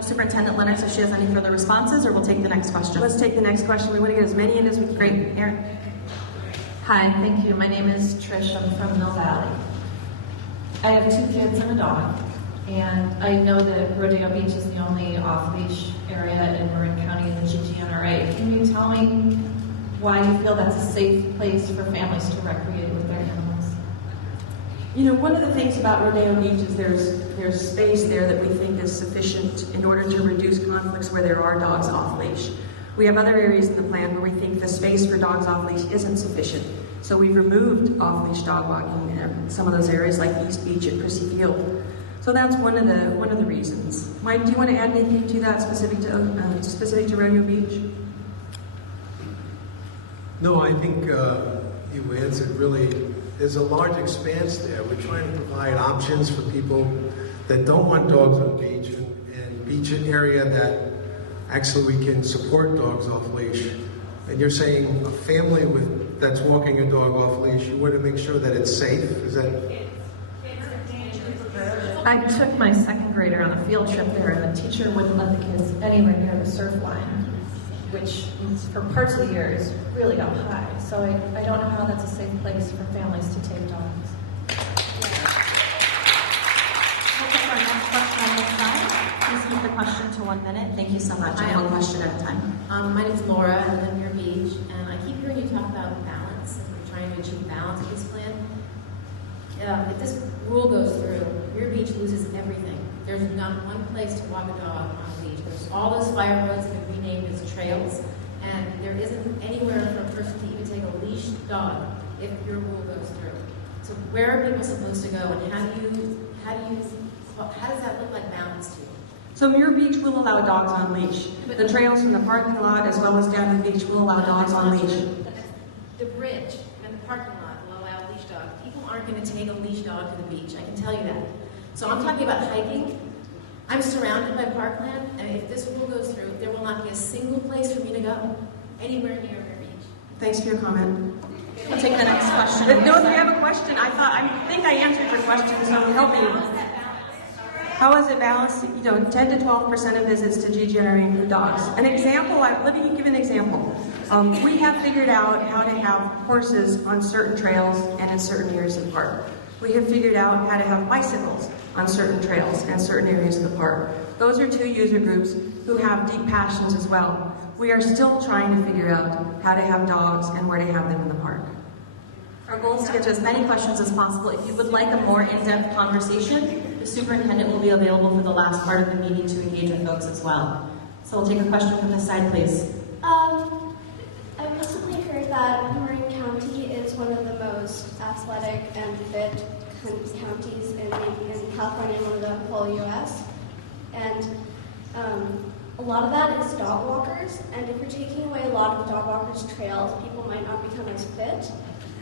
Superintendent Leonard if she has any further responses, or we'll take the next question. Let's take the next question. We want to get as many in as we can. Great. Erin. Hi, thank you. My name is Trish. I'm from Mill Valley. I have 2 kids and a dog, and I know that Rodeo Beach is the only off-leash area in Marin County in the GGNRA. Can you tell me why you feel that's a safe place for families to recreate with their animals? You know, one of the things about Rodeo Beach is there's space there that we think is sufficient in order to reduce conflicts where there are dogs off-leash. We have other areas in the plan where we think the space for dogs off-leash isn't sufficient. So we've removed off-leash dog walking in some of those areas like East Beach and Prissy Field. So that's one of the reasons. Mike, do you want to add anything to that specific to Rodeo Beach? No, I think you answered really. There's a large expanse there. We're trying to provide options for people that don't want dogs on the beach and beach an area that actually we can support dogs off leash. And you're saying a family that's walking a dog off leash, you want to make sure that it's safe? Is that? I took my 2nd grader on a field trip there, and the teacher wouldn't let the kids anywhere near the surf line, which for parts of the year is really up high. So I don't know how that's a safe place for families to take dogs. We'll take our next question on this side. Please keep the question to 1 minute. Thank you so much. And one question at a time. My name is Laura. I live near Beach, and I keep hearing you talk about balance, and we're trying to achieve balance with this plan. If this rule goes through, Muir Beach loses everything. There's not one place to walk a dog on the beach. There's all those fire roads that have been renamed as trails, and there isn't anywhere for a person to even take a leashed dog if your rule goes through. So where are people supposed to go, and how does that look like balance to you? So Muir Beach will allow dogs on leash. The trails from the parking lot as well as down the beach will allow dogs on leash. The bridge and the parking lot will allow a leash dog. People aren't going to take a leash dog to the beach, I can tell you that. So I'm talking about hiking. I'm surrounded by parkland, and if this rule goes through, there will not be a single place for me to go anywhere near Muir Beach. Thanks for your comment. We'll take the next question. No, if you have a question, I think I answered your question, so help me. How is it balanced? You know, 10 to 12% of visits to GGNRA include dogs. An example, let me give an example. We have figured out how to have horses on certain trails and in certain areas of the park. We have figured out how to have bicycles on certain trails and certain areas of the park. Those are 2 user groups who have deep passions as well. We are still trying to figure out how to have dogs and where to have them in the park. Our goal is to get to as many questions as possible. If you would like a more in-depth conversation, the superintendent will be available for the last part of the meeting to engage with folks as well. So we'll take a question from this side, please. I recently heard that Marin County is one of the most athletic and fit counties in California and one of the whole U.S. And a lot of that is dog walkers. And if you're taking away a lot of dog walkers' trails, people might not become as fit.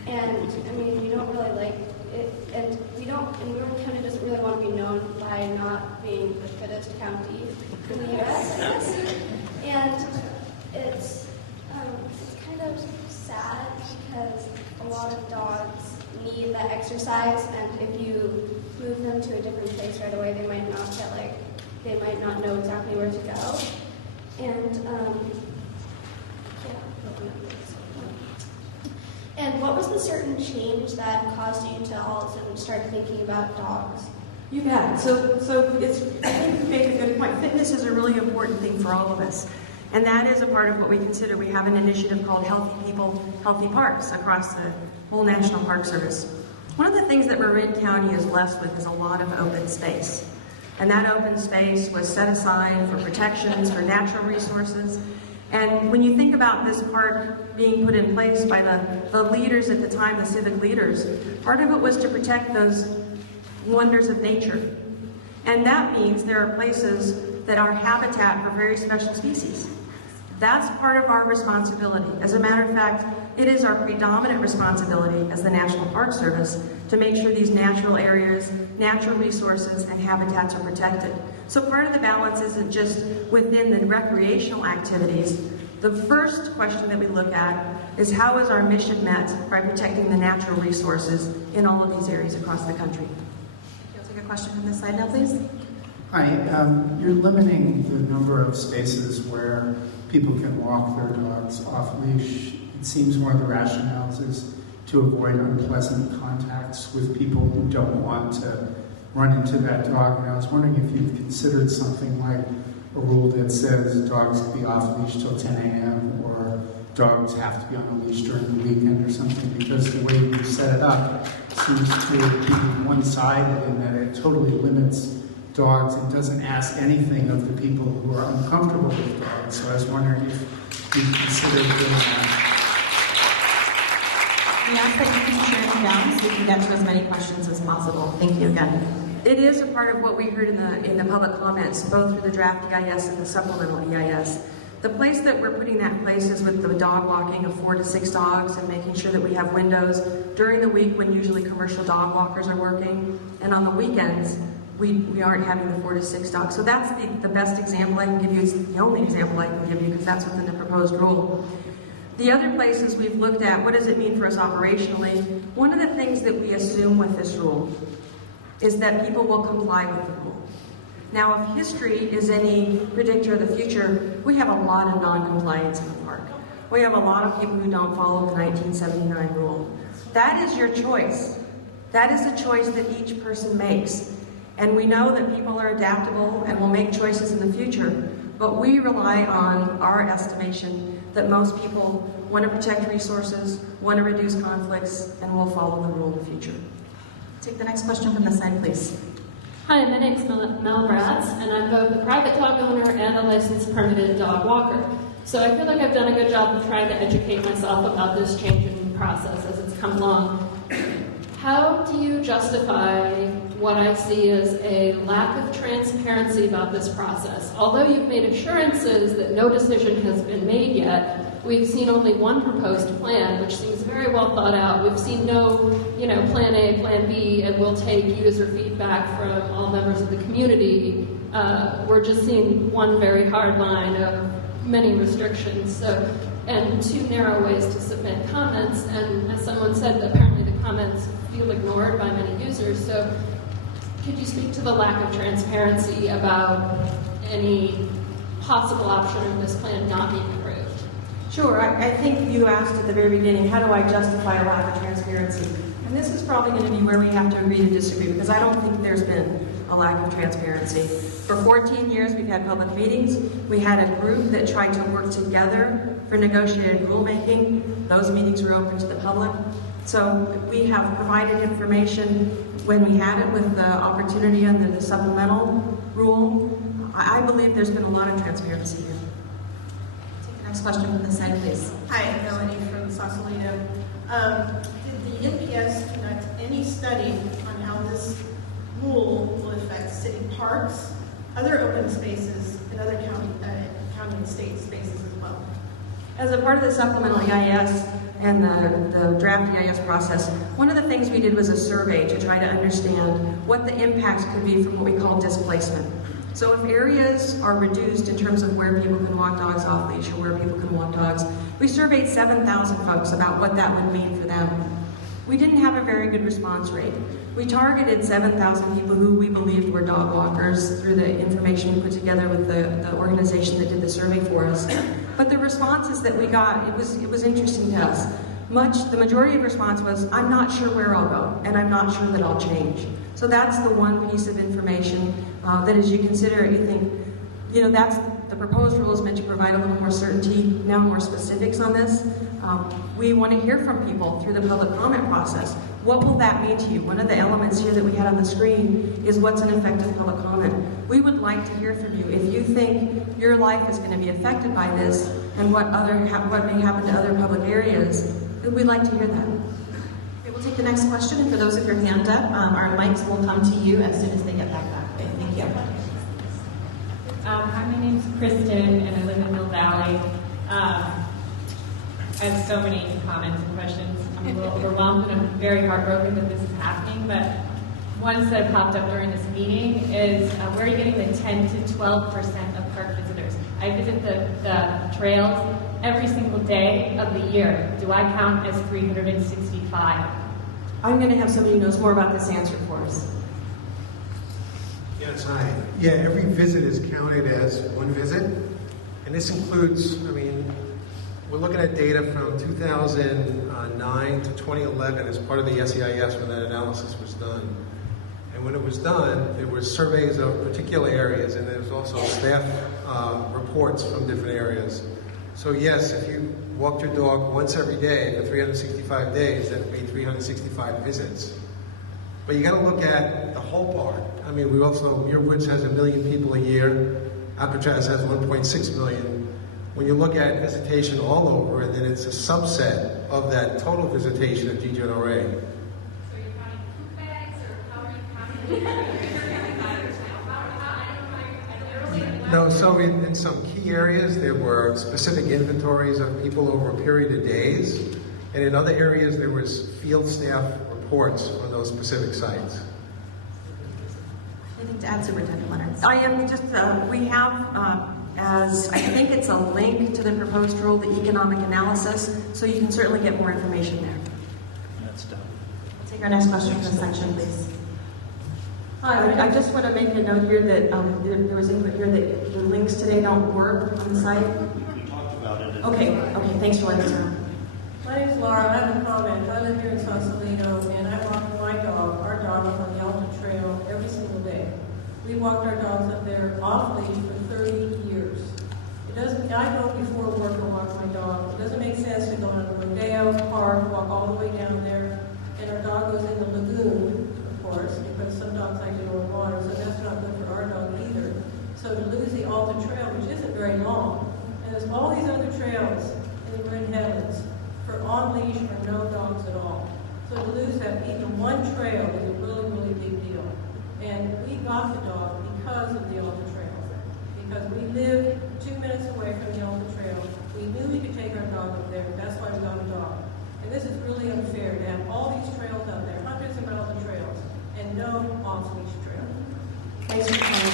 And I mean, we don't really like it, and Marin County doesn't really want to be known by not being the fittest county in the U.S. I guess. And it's kind of sad because a lot of dogs need that exercise, and if you move them to a different place right away, they might not know exactly where to go. And And what was the certain change that caused you to all of a sudden start thinking about dogs? You bet. So I think you make a good point. Fitness is a really important thing for all of us. And that is a part of what we consider. We have an initiative called Healthy People, Healthy Parks across the whole National Park Service. One of the things that Marin County is blessed with is a lot of open space. And that open space was set aside for protections, for natural resources. And when you think about this park being put in place by the leaders at the time, the civic leaders, part of it was to protect those wonders of nature. And that means there are places that are habitat for very special species. That's part of our responsibility. As a matter of fact, it is our predominant responsibility as the National Park Service to make sure these natural areas, natural resources, and habitats are protected. So part of the balance isn't just within the recreational activities. The first question that we look at is how is our mission met by protecting the natural resources in all of these areas across the country. I'll take a question from this side now, please. Hi, you're limiting the number of spaces where people can walk their dogs off leash. It seems one of the rationales is to avoid unpleasant contacts with people who don't want to run into that dog. And I was wondering if you've considered something like a rule that says dogs can be off leash till 10 a.m. or dogs have to be on a leash during the weekend or something, because the way you set it up seems to be one-sided in that it totally limits dogs and doesn't ask anything of the people who are uncomfortable with dogs. So I was wondering if you've considered doing that. We ask that you keep sharing down so we can get to as many questions as possible. Thank you again. It is a part of what we heard in the public comments, both through the draft EIS and the supplemental EIS. The place that we're putting that place is with the dog walking of 4 to 6 dogs and making sure that we have windows during the week when usually commercial dog walkers are working, and on the weekends we aren't having the 4 to 6 dogs. So that's the best example I can give you. It's the only example I can give you because that's within the proposed rule. The other places we've looked at, what does it mean for us operationally? One of the things that we assume with this rule is that people will comply with the rule. Now, if history is any predictor of the future, we have a lot of non-compliance in the park. We have a lot of people who don't follow the 1979 rule. That is your choice. That is a choice that each person makes. And we know that people are adaptable and will make choices in the future, but we rely on our estimation that most people want to protect resources, want to reduce conflicts, and will follow the rule in the future. Take the next question from the side, please. Hi, my name's Mel Bratz, and I'm both a private dog owner and a licensed permitted dog walker. So I feel like I've done a good job of trying to educate myself about this change in process as it's come along. How do you justify what I see as a lack of transparency about this process? Although you've made assurances that no decision has been made yet, we've seen only one proposed plan, which seems very well thought out. We've seen no, plan A, plan B, and we'll take user feedback from all members of the community. We're just seeing one very hard line of many restrictions, and 2 narrow ways to submit comments. And as someone said, apparently the comments feel ignored by many users. So could you speak to the lack of transparency about any possible option of this plan not being approved? Sure, I think you asked at the very beginning, how do I justify a lack of transparency? And this is probably going to be where we have to agree to disagree, because I don't think there's been a lack of transparency. For 14 years, we've had public meetings. We had a group that tried to work together for negotiated rulemaking. Those meetings were open to the public. So we have provided information when we had it with the opportunity under the supplemental rule. I believe there's been a lot of transparency here. Take the next question from the side, please. Hi, Melanie from Sausalito. Did the NPS conduct any study on how this rule will affect city parks, other open spaces, and other county and state spaces as well? As a part of the supplemental EIS and the draft EIS process, one of the things we did was a survey to try to understand what the impacts could be from what we call displacement. So if areas are reduced in terms of where people can walk dogs off leash or where people can walk dogs, we surveyed 7,000 folks about what that would mean for them. We didn't have a very good response rate. We targeted 7,000 people who we believed were dog walkers through the information we put together with the organization that did the survey for us. But the responses that we got, it was interesting to us. The majority of response was, I'm not sure where I'll go, and I'm not sure that I'll change. So that's the one piece of information that as you consider it, you think, that's the proposed rule is meant to provide a little more certainty, now more specifics on this. We want to hear from people through the public comment process. What will that mean to you? One of the elements here that we had on the screen is what's an effective public comment. We would like to hear from you. If you think your life is going to be affected by this and what may happen to other public areas, we'd like to hear that. Okay, we'll take the next question, and for those of your hand up, our mics will come to you as soon as they get back that way. Thank you. Hi, my name's Kristen, and I live in Mill Valley. I have so many comments and questions. I'm a little overwhelmed, and I'm very heartbroken that this is happening, but ones that popped up during this meeting is where are you getting the 10 to 12% of park visitors? I visit the trails every single day of the year. Do I count as 365? I'm going to have somebody who knows more about this answer for us. Yes, hi. Yeah, every visit is counted as one visit, and this includes, I mean, we're looking at data from 2009 to 2011 as part of the SEIS when that analysis was done. And when it was done, there were surveys of particular areas, and there was also staff reports from different areas. So yes, if you walked your dog once every day for 365 days, that would be 365 visits. But you got to look at the whole park. I mean, we also, Muir Woods has 1 million people a year. Alcatraz has 1.6 million. When you look at visitation all over, and then it's a subset of that total visitation of GGNRA. So you're counting poop bags, or how are you counting? No, so in some key areas, there were specific inventories of people over a period of days. And in other areas, there was field staff reports on those specific sites. Anything to add, Superintendent Leonard? I am just, we have, as I think it's a link to the proposed rule, the economic analysis, so you can certainly get more information there. That's done. We'll take our next question from this section, please. Hi, I just want to make a note here that there was input here that the links today don't work on the site. We talked about it. Okay, thanks for letting us know. My name's Laura. I have a comment. I live here in Sausalito, and I walk my dog, our dog, up on the Alta Trail every single day. We walked our dogs up there off leash for 30 years. It doesn't. I go before work and walk my dog. It doesn't make sense to go on a Rodeo Park, walk all the way down there, and our dog goes in the lagoon, of course, because some dogs like to go in water, so that's not good for our dog either. So to lose the Alta Trail, which isn't very long, and there's all these other trails in the Grand Heavens for on-leash or no dogs at all. So to lose that even one trail is a really, really big deal. And we got the dog because of the Alta Trail. Because we live 2 minutes away from the Alta Trail. We knew we could take our dog up there. That's why we got a dog. And this is really unfair to have all these trails out there, hundreds of miles of trails, and no off-leash trail. Thanks for coming.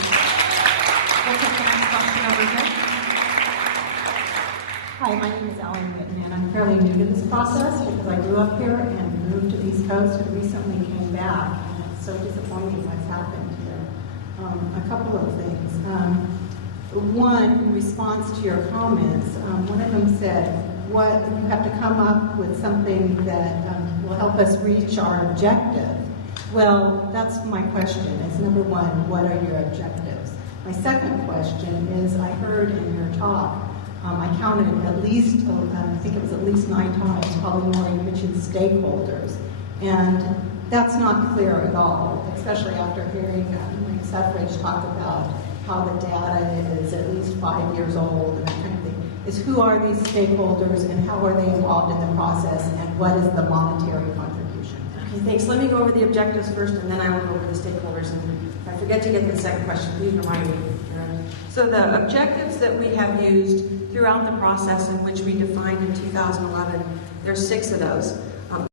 We'll take the next question over here. Hi, my name is Ellen Witten, and I'm fairly new to this process because I grew up here and moved to the East Coast and recently came back. And it's so disappointing what's happened here. A couple of things. One, in response to your comments, one of them said, "What you have to come up with something that will help us reach our objective." Well, that's my question. Is number one, what are your objectives? My second question is, I heard in your talk. I counted at least, I think it was at least 9 times, probably more, you mentioned stakeholders. And that's not clear at all, especially after hearing Mike Suffrage talk about how the data is at least 5 years old and that kind of thing. Is who are these stakeholders and how are they involved in the process and what is the monetary contribution? Okay, thanks. Let me go over the objectives first, and then I will go over the stakeholders. And if I forget to get to the second question, please remind me. So the objectives that we have used throughout the process in which we defined in 2011, there's 6 of those.